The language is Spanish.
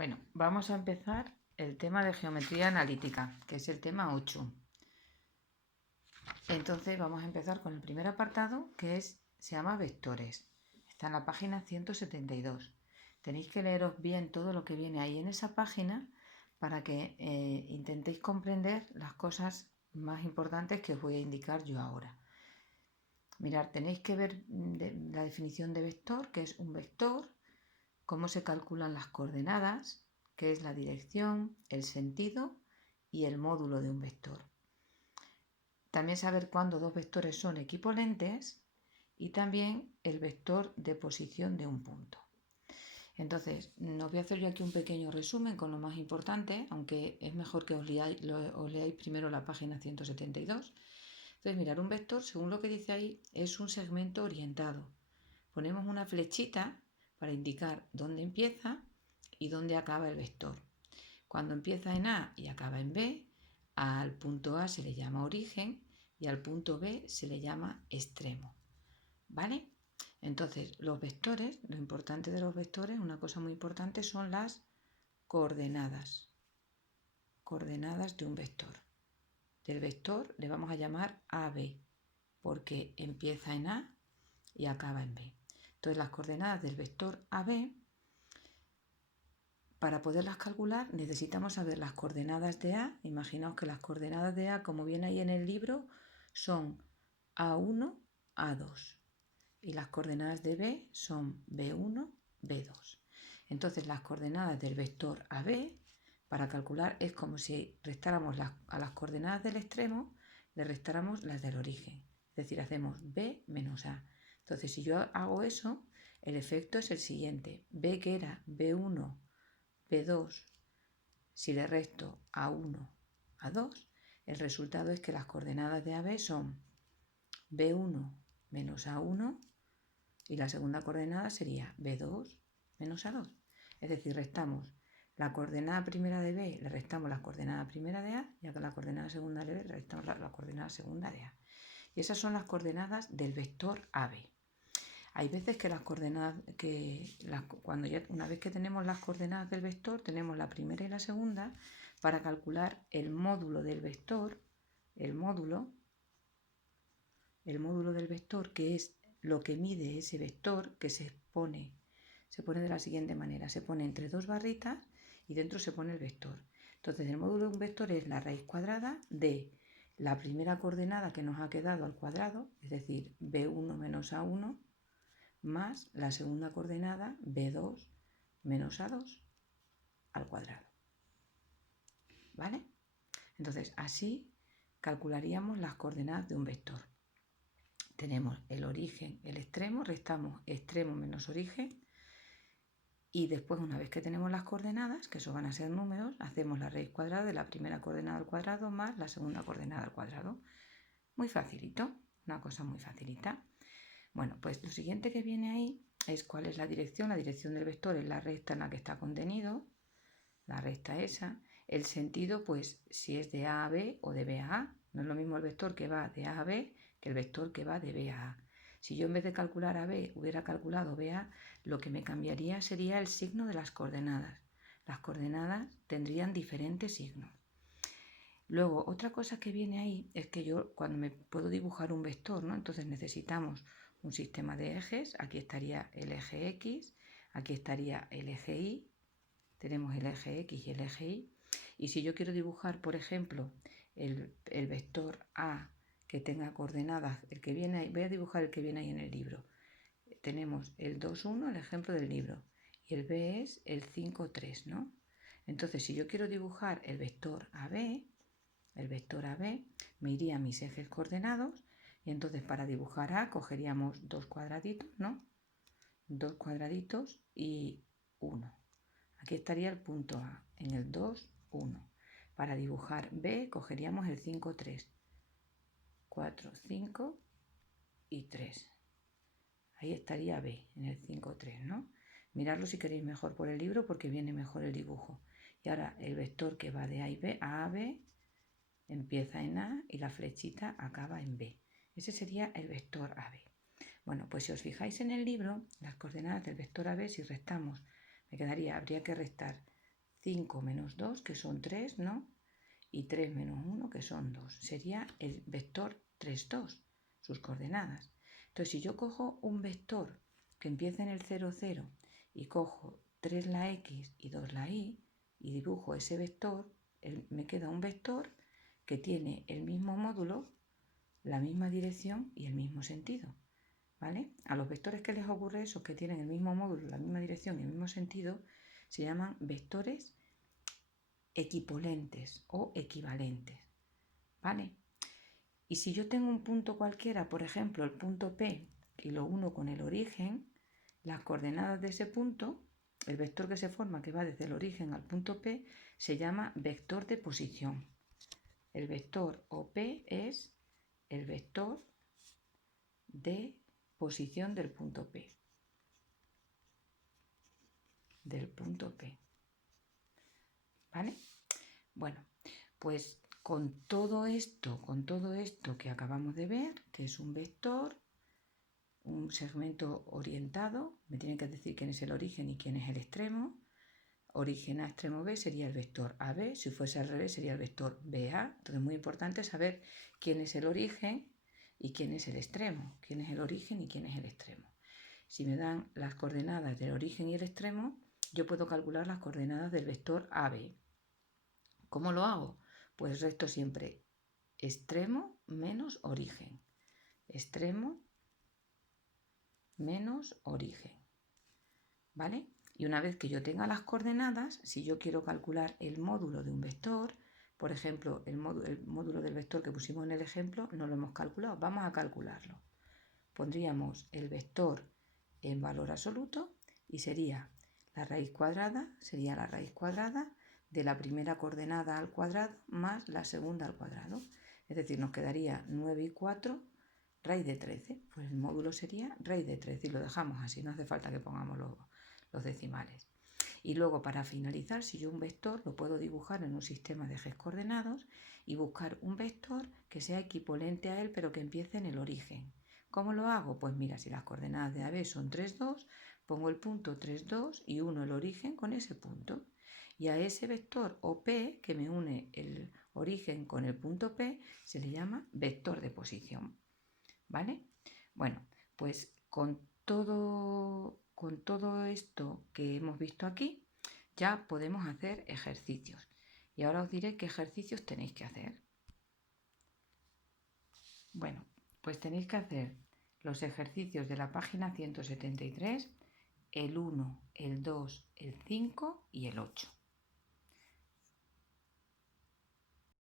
Bueno, vamos a empezar el tema de geometría analítica, que es el tema 8. Entonces vamos a empezar con el primer apartado, se llama vectores. Está en la página 172. Tenéis que leeros bien todo lo que viene ahí en esa página para que intentéis comprender las cosas más importantes que os voy a indicar yo ahora. Mirad, tenéis que ver la definición de vector, que es un vector, cómo se calculan las coordenadas, qué es la dirección, el sentido y el módulo de un vector. También saber cuándo dos vectores son equipolentes y también el vector de posición de un punto. Entonces, os voy a hacer yo aquí un pequeño resumen con lo más importante, aunque es mejor que os leáis primero la página 172. Entonces, mirar, un vector, según lo que dice ahí, es un segmento orientado. Ponemos una flechita para indicar dónde empieza y dónde acaba el vector. Cuando empieza en A y acaba en B, al punto A se le llama origen y al punto B se le llama extremo. ¿Vale? Entonces, los vectores, lo importante de los vectores, una cosa muy importante, son las coordenadas. Coordenadas de un vector. Del vector le vamos a llamar AB, porque empieza en A y acaba en B. Entonces, las coordenadas del vector AB, para poderlas calcular, necesitamos saber las coordenadas de A. Imaginaos que las coordenadas de A, como viene ahí en el libro, son A1, A2. Y las coordenadas de B son B1, B2. Entonces, las coordenadas del vector AB, para calcular, es como si restáramos a las coordenadas del extremo, le restáramos las del origen. Es decir, hacemos B menos A. Entonces, si yo hago eso, el efecto es el siguiente. B, que era B1, B2, si le resto A1, A2, el resultado es que las coordenadas de AB son B1 menos A1 y la segunda coordenada sería B2 menos A2. Es decir, restamos la coordenada primera de B, le restamos la coordenada primera de A, y a la coordenada segunda de B le restamos la coordenada segunda de A. Y esas son las coordenadas del vector AB. Hay veces que las coordenadas, una vez que tenemos las coordenadas del vector, tenemos la primera y la segunda para calcular el módulo del vector, el módulo del vector, que es lo que mide ese vector, que se pone de la siguiente manera. Se pone entre dos barritas y dentro se pone el vector. Entonces, el módulo de un vector es la raíz cuadrada de la primera coordenada que nos ha quedado al cuadrado, es decir, B1 menos A1, más la segunda coordenada B2 menos A2 al cuadrado. ¿Vale? Entonces, así calcularíamos las coordenadas de un vector. Tenemos el origen, el extremo, restamos extremo menos origen y después, una vez que tenemos las coordenadas, que eso van a ser números, hacemos la raíz cuadrada de la primera coordenada al cuadrado más la segunda coordenada al cuadrado. Muy facilito, una cosa muy facilita. Bueno, pues lo siguiente que viene ahí es cuál es la dirección. La dirección del vector es la recta en la que está contenido, la recta esa. El sentido, pues si es de A a B o de B a A. No es lo mismo el vector que va de A a B que el vector que va de B a A. Si yo en vez de calcular a B hubiera calculado B a, lo que me cambiaría sería el signo de las coordenadas. Las coordenadas tendrían diferentes signos. Luego, otra cosa que viene ahí es que yo cuando me puedo dibujar un vector, ¿no? Entonces necesitamos un sistema de ejes. Aquí estaría el eje X, aquí estaría el eje Y, tenemos el eje X y el eje Y. Y si yo quiero dibujar, por ejemplo, el vector A que tenga coordenadas, el que viene ahí, voy a dibujar el que viene ahí en el libro. Tenemos el 2, 1, el ejemplo del libro, y el B es el 5, 3, ¿no? Entonces, si yo quiero dibujar el vector AB, me iría a mis ejes coordenados, y entonces para dibujar A cogeríamos dos cuadraditos, ¿no? Dos cuadraditos y 1. Aquí estaría el punto A, en el 2, 1. Para dibujar B cogeríamos el 5, 3. 4, 5 y 3. Ahí estaría B, en el 5, 3, ¿no? Miradlo si queréis mejor por el libro porque viene mejor el dibujo. Y ahora el vector que va de A a B empieza en A y la flechita acaba en B. Ese sería el vector AB. Bueno, pues si os fijáis en el libro, las coordenadas del vector AB, si restamos, habría que restar 5 menos 2, que son 3, ¿no? Y 3 menos 1, que son 2. Sería el vector 3, 2, sus coordenadas. Entonces, si yo cojo un vector que empieza en el 0, 0 y cojo 3 la x y 2 la y dibujo ese vector, me queda un vector que tiene el mismo módulo, la misma dirección y el mismo sentido. ¿Vale? A los vectores que les ocurre eso, que tienen el mismo módulo, la misma dirección y el mismo sentido, se llaman vectores equipolentes o equivalentes. ¿Vale? Y si yo tengo un punto cualquiera, por ejemplo el punto P, y lo uno con el origen, las coordenadas de ese punto, el vector que se forma, que va desde el origen al punto P, se llama vector de posición. El vector OP es el vector de posición del punto P. ¿Vale? Bueno, pues con todo esto que acabamos de ver, que es un vector, un segmento orientado, me tienen que decir quién es el origen y quién es el extremo. Origen A, extremo B sería el vector AB, si fuese al revés sería el vector BA. Entonces es muy importante saber quién es el origen y quién es el extremo, quién es el origen y quién es el extremo. Si me dan las coordenadas del origen y el extremo, yo puedo calcular las coordenadas del vector AB. ¿Cómo lo hago? Pues resto siempre extremo menos origen. Extremo menos origen. ¿Vale? Y una vez que yo tenga las coordenadas, si yo quiero calcular el módulo de un vector, por ejemplo, el módulo del vector que pusimos en el ejemplo, no lo hemos calculado, vamos a calcularlo. Pondríamos el vector en valor absoluto y sería la raíz cuadrada de la primera coordenada al cuadrado más la segunda al cuadrado. Es decir, nos quedaría 9 y 4, raíz de 13. Pues el módulo sería raíz de 13 y lo dejamos así, no hace falta que pongamos los decimales. Y luego, para finalizar, si yo un vector lo puedo dibujar en un sistema de ejes coordenados y buscar un vector que sea equivalente a él, pero que empiece en el origen. ¿Cómo lo hago? Pues mira, si las coordenadas de AB son 3, 2, pongo el punto 3, 2 y uno el origen con ese punto. Y a ese vector OP, que me une el origen con el punto P, se le llama vector de posición. ¿Vale? Bueno, pues con todo esto que hemos visto aquí, ya podemos hacer ejercicios. Y ahora os diré qué ejercicios tenéis que hacer. Bueno, pues tenéis que hacer los ejercicios de la página 173, el 1, el 2, el 5 y el 8.